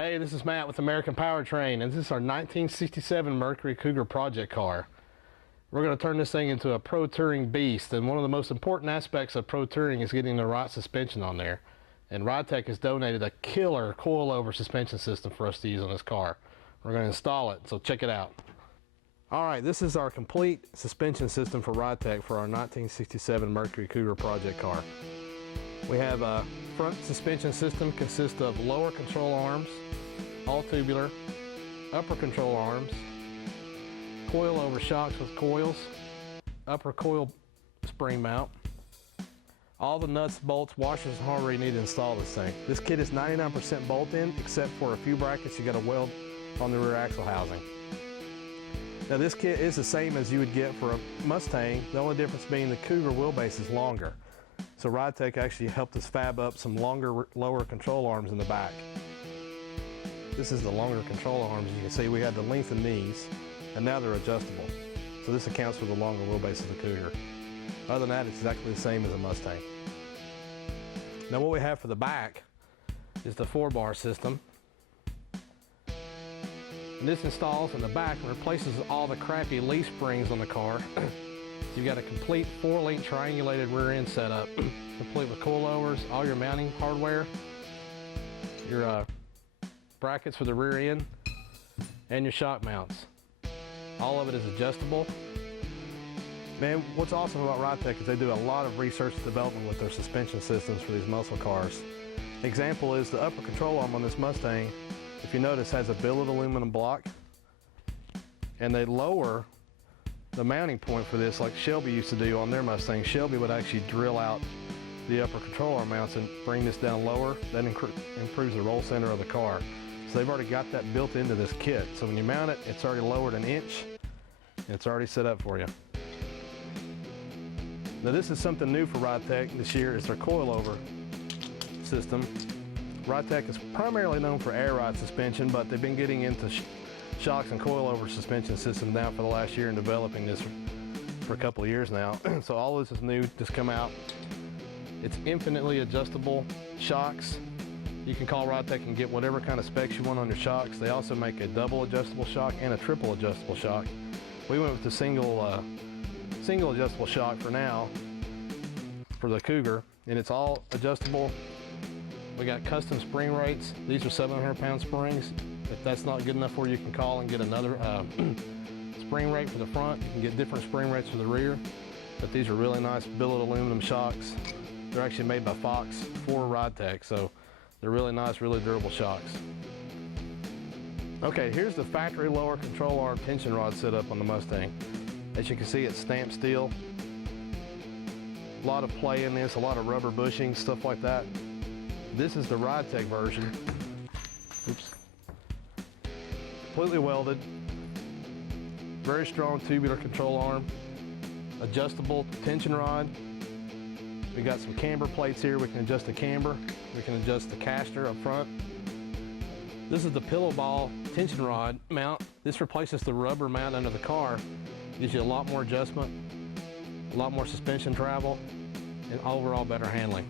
Hey, this is Matt with American Powertrain, and this is our 1967 Mercury Cougar project car. We're going to turn this thing into a pro touring beast, and one of the most important aspects of pro touring is getting the right suspension on there. And RideTech has donated a killer coilover suspension system for us to use on this car. We're going to install it, so check it out. Alright, this is our complete suspension system for RideTech for our 1967 Mercury Cougar project car. We have a front suspension system consists of lower control arms, all tubular, upper control arms, coilover shocks with coils, upper coil spring mount, all the nuts, bolts, washers, and hardware you need to install this thing. This kit is 99% bolt-in, except for a few brackets you got to weld on the rear axle housing. Now this kit is the same as you would get for a Mustang, the only difference being the Cougar wheelbase is longer. So RideTech actually helped us fab up some longer, lower control arms in the back. This is the longer control arms. You can see we had to lengthen these, and now they're adjustable. So this accounts for the longer wheelbase of the Cougar. Other than that, it's exactly the same as a Mustang. Now what we have for the back is the 4-bar system. And this installs in the back and replaces all the crappy leaf springs on the car. You've got a complete 4-link triangulated rear end setup, complete with coilovers, all your mounting hardware, your brackets for the rear end, and your shock mounts. All of it is adjustable. Man, what's awesome about RideTech is they do a lot of research and development with their suspension systems for these muscle cars. Example is the upper control arm on this Mustang, if you notice, has a billet aluminum block, and they lower the mounting point for this like Shelby used to do on their Mustang. Shelby would actually drill out the upper control arm mounts and bring this down lower. That improves the roll center of the car. So they've already got that built into this kit. So when you mount it, it's already lowered an inch and it's already set up for you. Now this is something new for RideTech this year, is their coilover system. RideTech is primarily known for air ride suspension, but they've been getting into shocks and coilover suspension systems now for the last year and developing this for a couple of years now. So all this is new, just come out. It's infinitely adjustable shocks. You can call RideTech and get whatever kind of specs you want on your shocks. They also make a double adjustable shock and a triple adjustable shock. We went with the single adjustable shock for now for the Cougar, and it's all adjustable. We got custom spring rates. These are 700-pound springs. If that's not good enough for you, you can call and get another spring rate for the front. You can get different spring rates for the rear. But these are really nice billet aluminum shocks. They're actually made by Fox for RideTech, so they're really nice, really durable shocks. Okay, here's the factory lower control arm tension rod setup on the Mustang. As you can see, it's stamped steel. A lot of play in this, a lot of rubber bushings, stuff like that. This is the RideTech version. Oops. Completely welded, very strong tubular control arm, adjustable tension rod. We got some camber plates here. We can adjust the camber. We can adjust the caster up front. This is the pillow ball tension rod mount. This replaces the rubber mount under the car. Gives you a lot more adjustment, a lot more suspension travel, and overall better handling.